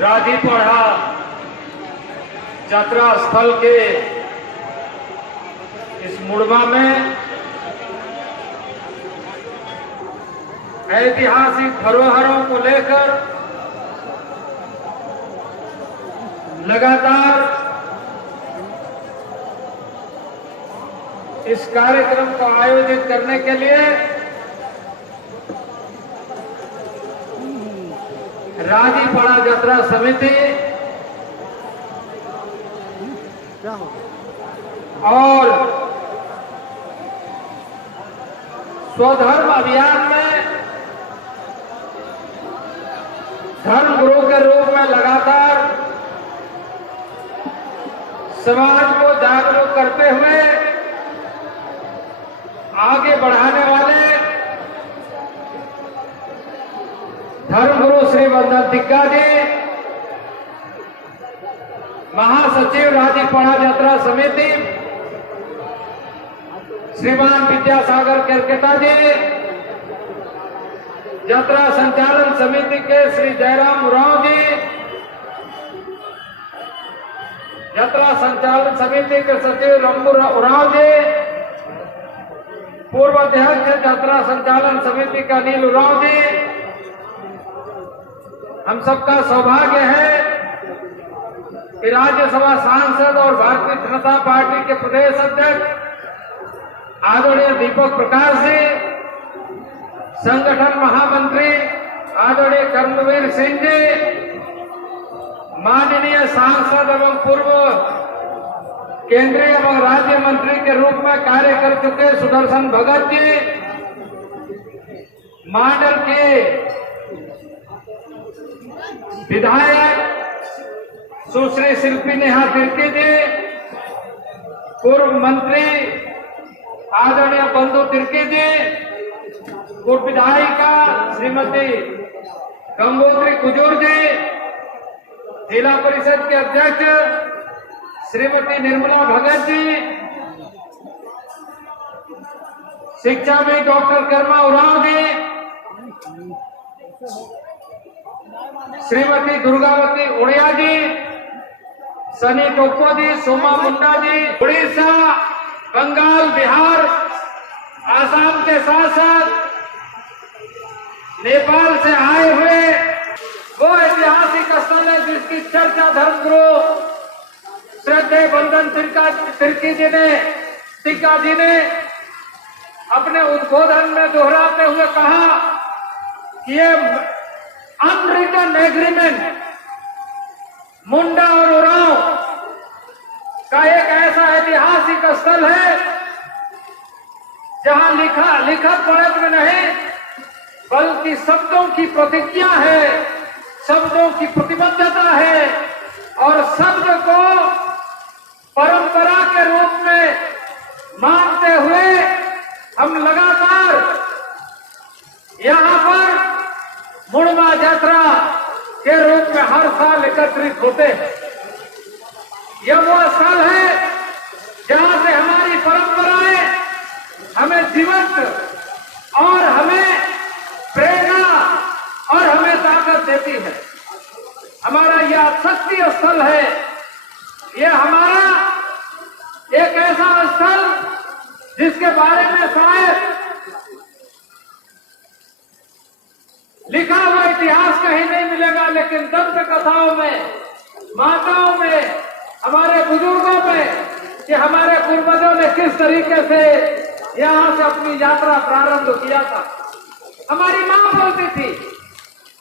राजीपड़ा यात्रा स्थल के इस मुड़वा में ऐतिहासिक धरोहरों को लेकर लगातार इस कार्यक्रम को आयोजित करने के लिए राजीपड़ा यात्रा समिति और स्वधर्म अभियान में धर्म गुरु के रूप में लगातार समाज को जागरूक करते हुए आगे बढ़ाने वाले धर्मगुरु श्री बंधन तिग्गा जी, महासचिव राजीपड़ा यात्रा समिति श्रीमान विद्यासागर केरकेटा जी, यात्रा संचालन समिति के श्री जयराम उरांव जी, यात्रा संचालन समिति के सचिव रंगू उरांव जी, पूर्व अध्यक्ष यात्रा संचालन समिति का अनिल उरांव जी, हम सबका सौभाग्य है कि राज्यसभा सांसद और भारतीय जनता पार्टी के प्रदेश अध्यक्ष आदरणीय दीपक प्रकाश जी, संगठन महामंत्री आदरणीय कर्मवीर सिंह जी, माननीय सांसद एवं पूर्व केंद्रीय एवं राज्य मंत्री के रूप में कार्य कर चुके सुदर्शन भगत जी, मांडल के विधायक सुश्री शिल्पी नेहा तिर्की जी, पूर्व मंत्री आदरणीय बंधु तिर्की जी, पूर्व विधायिका श्रीमती गंगोत्री कुजूर जी, जिला परिषद के अध्यक्ष श्रीमती निर्मला भगत जी, शिक्षा में डॉक्टर कर्मा उरांव जी, श्रीमती दुर्गावती उड़िया जी, सनी टोप्पो जी, सोमा मुंडा जी, उड़ीसा, बंगाल, बिहार, आसाम के साथ साथ नेपाल से आए हुए वो ऐतिहासिक स्थल है जिसकी चर्चा धर्मगुरु श्रद्धेय बंधन तिग्गा जी ने अपने उद्बोधन में दोहराते हुए कहा कि ये अनरिटन एग्रीमेंट मुंडा और उरांव का एक ऐसा ऐतिहासिक स्थल है जहां लिखत पढ़त में नहीं बल्कि शब्दों की प्रतिज्ञा है, शब्दों की प्रतिबद्धता है और शब्द को परंपरा के रूप में मानते हुए हम लगातार यहां पर मुड़वा यात्रा के रूप में हर साल एकत्रित होते हैं। यह वो स्थल है जहां से हमारी परंपराएं हमें जीवंत और हमें प्रेरणा और हमें ताकत देती है। हमारा यह शक्ति स्थल है, यह हमारा एक ऐसा स्थल जिसके बारे में शायद लिखा हुआ इतिहास कहीं नहीं मिलेगा, लेकिन दंत कथाओं में, माताओं में, हमारे बुजुर्गों में कि हमारे पूर्वजों ने किस तरीके से यहाँ से अपनी यात्रा प्रारंभ किया था। हमारी माँ बोलती थी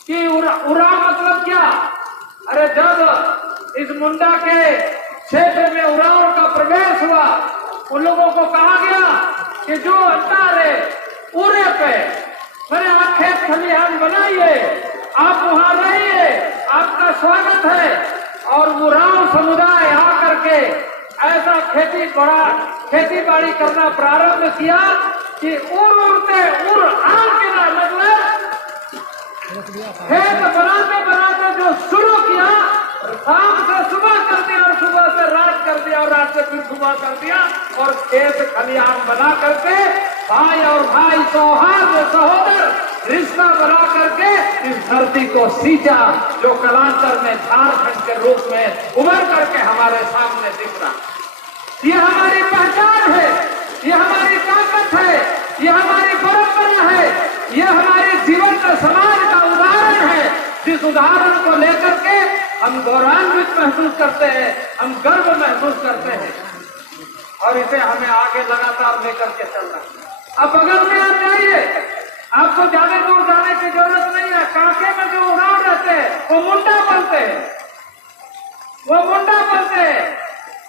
कि उरा मतलब क्या? अरे जब इस मुंडा के क्षेत्र में उरांव का प्रवेश हुआ, उन लोगों को कहा गया कि जो अट्टारे उरे पे मेरे आप खेत खलिहान बनाइए, आप वहां रहिए, आपका स्वागत है। और उरांव समुदाय आकर के ऐसा खेती बाड़ी करना प्रारंभ किया कि उड़ते उड़ आल के ना मतलब खेत बनाते जो शुरू किया, शाम से सुबह कर दिया और सुबह से रात कर दिया और रात से फिर सुबह कर दिया और खेत खलिहान बना करके भाई और भाई, सौहार्द, सहोदर धरती को सींचा, जो कलांतर में झारखंड के रूप में उभर करके हमारे सामने दिख रहा। ये हमारी पहचान है, ये हमारी ताकत है, ये हमारी परंपरा है, ये हमारे जीवन का समाज का उदाहरण है, जिस उदाहरण को लेकर के हम गौरवान्वित महसूस करते हैं, हम गर्व महसूस करते हैं और इसे हमें आगे लगातार लेकर के चलना। अब बगल में आप जाइए, आपको ज्यादा दूर जाने की जरूरत नहीं है। कांके में जो उड़ाव रहते हैं वो मुंडा बनते हैं, वो मुंडा बनते हैं,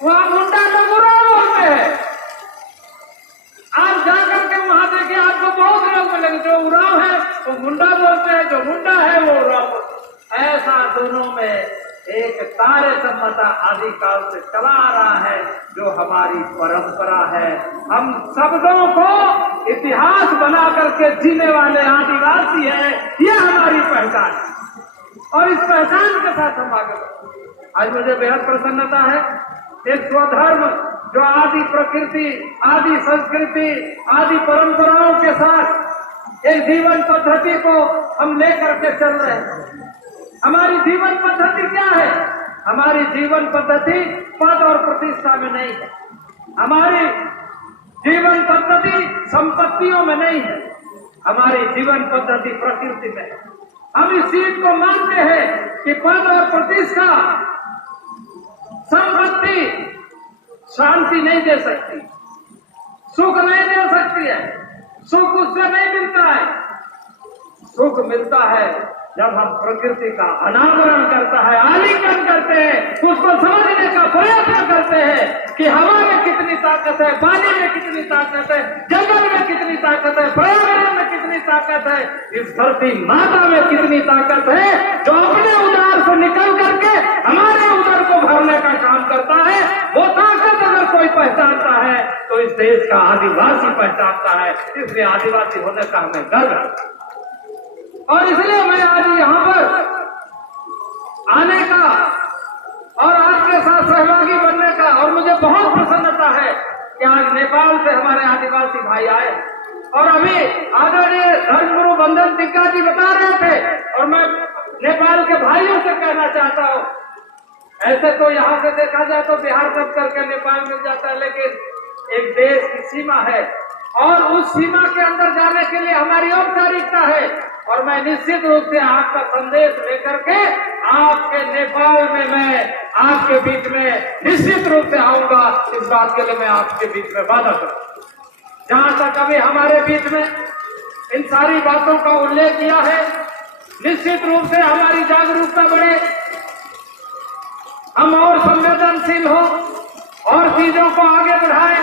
वहां मुंडा को उड़ाव बोलते हैं। आप जाकर के वहां देखिए, आपको बहुत लोग मिलेंगे जो उड़ाव है वो मुंडा बोलते हैं, जो मुंडा है वो उड़ाव बोलते हैं। ऐसा दोनों में एक तारे सम्मता आदिकाल से चला आ रहा है, जो हमारी परंपरा है। हम शब्दों को इतिहास बना करके जीने वाले आदिवासी हैं, ये हमारी पहचान है और इस पहचान के साथ हम आगे बढ़ते। आज मुझे बेहद प्रसन्नता है, एक स्वधर्म जो आदि प्रकृति, आदि संस्कृति, आदि परंपराओं के साथ एक जीवन पद्धति को हम लेकर के चल रहे हैं। हमारी जीवन पद्धति क्या है? हमारी जीवन पद्धति पद और प्रतिष्ठा में नहीं है, हमारी जीवन पद्धति संपत्तियों में नहीं है, हमारी जीवन पद्धति प्रकृति में है। हम इस चीज को मानते हैं कि पद और प्रतिष्ठा, संपत्ति शांति नहीं दे सकती, सुख नहीं दे सकती है, सुख उससे नहीं मिलता है। सुख मिलता है जब हम प्रकृति का अनावरण करता है, आलिंगन करते हैं, उसको समझने का प्रयत्न करते हैं कि हवा में कितनी ताकत है, पानी में कितनी ताकत है, जंगल में कितनी ताकत है, पर्यावरण में कितनी ताकत है, इस धरती माता में कितनी ताकत है, जो अपने उदर से निकल करके हमारे उदर को भरने का काम करता है। वो ताकत अगर कोई पहचानता है तो इस देश का आदिवासी पहचानता है। इसलिए आदिवासी होने का हमें गर्व है और इसलिए मैं आज यहाँ पर आने का और आपके साथ सहभागी बनने का, और मुझे बहुत प्रसन्नता है कि आज नेपाल से हमारे आदिवासी भाई आए। और अभी आदरणीय धर्मगुरु बंधन टिक्का जी बता रहे थे और मैं नेपाल के भाइयों से कहना चाहता हूँ, ऐसे तो यहाँ से देखा जाए तो बिहार कट करके नेपाल मिल जाता है, लेकिन एक देश की सीमा है और उस सीमा के अंदर जाने के लिए हमारी औपचारिकता है। और मैं निश्चित रूप से आपका संदेश लेकर के आपके नेपाल में मैं आपके बीच में निश्चित रूप से आऊंगा। इस बात के लिए मैं आपके बीच में वादा करूं। जहां तक अभी हमारे बीच में इन सारी बातों का उल्लेख किया है, निश्चित रूप से हमारी जागरूकता बढ़े, हम और संवेदनशील हो और चीजों को आगे बढ़ाएं।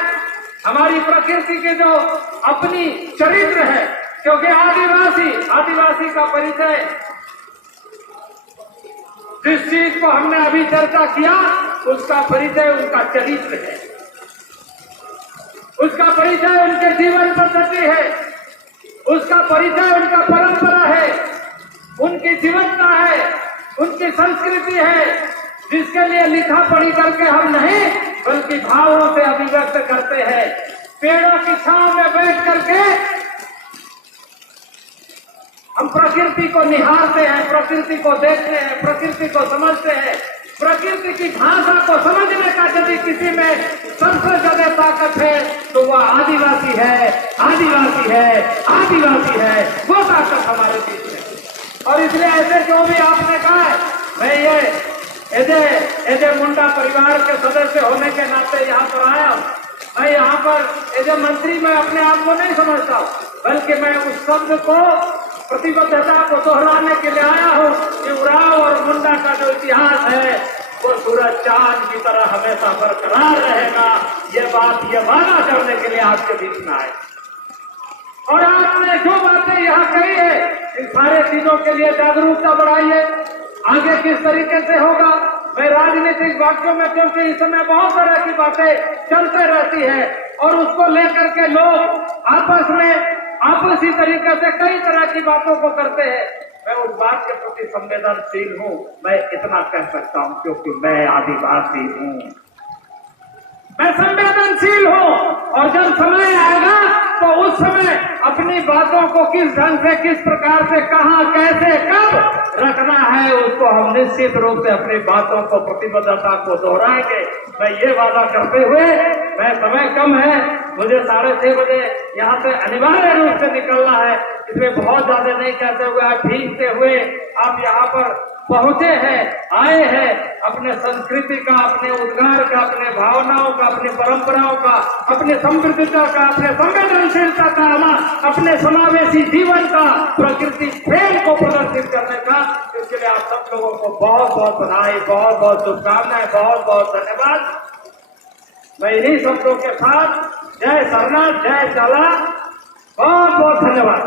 हमारी प्रकृति के जो अपनी चरित्र है, क्योंकि आदिवासी का परिचय, जिस चीज को हमने अभी चर्चा किया, उसका परिचय उनका चरित्र है, उसका परिचय उनके जीवन पद्धति है, उसका परिचय उनका परंपरा है, उनकी जीवनता है, उनकी संस्कृति है, जिसके लिए लिखा पढ़ी करके हम नहीं बल्कि भावों से अभिव्यक्त करते हैं। पेड़ों की छांव में बैठ करके हम प्रकृति को निहारते हैं, प्रकृति को देखते हैं, प्रकृति को समझते हैं। प्रकृति की भाषा को समझने का यदि किसी में सबसे ज्यादा ताकत है तो वह आदिवासी है, आदिवासी है, आदिवासी है, वो ताकत हमारे बीच में। और इसलिए ऐसे जो भी आपने कहा है, मैं ये एजे मुंडा परिवार के सदस्य होने के नाते यहाँ पर आया हूँ। मैं यहाँ पर एजे मंत्री में अपने आप को नहीं समझता हूँ, बल्कि मैं उस शब्द को, प्रतिबद्धता को दोहराने के लिए आया हूँ कि उराव और मुंडा का जो इतिहास है वो सूरज चांद की तरह हमेशा बरकरार रहेगा। ये वादा करने के लिए आपके बीच में आए। और आपने जो बातें यहाँ कही है, इन सारे चीजों के लिए जागरूकता बढ़ाइए। आगे किस तरीके से होगा, मैं राजनीतिक वाक्यों में, क्योंकि इस समय बहुत तरह की बातें चलते रहती है और उसको लेकर के लोग आपस में आपसी तरीके से कई तरह की बातों को करते हैं। मैं उस बात के प्रति संवेदनशील हूँ, मैं इतना कह सकता हूँ, क्योंकि मैं आदिवासी हूँ, मैं संवेदनशील हूँ और जब समय आएगा तो उस समय अपनी बातों को किस ढंग से, किस प्रकार से, कहाँ, कैसे, कब रखना है, उसको हम निश्चित रूप से अपनी बातों को, प्रतिबद्धता को दोहराएंगे। मैं ये वादा करते हुए, मैं समय कम है, मुझे 6:30 बजे यहाँ से अनिवार्य रूप से निकलना है, इसमें बहुत ज्यादा नहीं कहते हुए, आप भीगते हुए आप यहाँ पर पहुंचे हैं, आए हैं, अपने संस्कृति का, अपने उद्गार का, अपने भावनाओं का, अपनी परंपराओं का, अपने समृद्धता का, अपने संवेदनशीलता का, अपने समावेशी जीवन का, प्रकृति प्रेम को प्रदर्शित करने का, इसके लिए आप सब लोगों को बहुत बहुत बधाई, बहुत बहुत शुभकामनाएं, बहुत बहुत धन्यवाद। मैं इन्हीं शब्दों के साथ जय सरनाथ, जय शाला, बहुत बहुत धन्यवाद।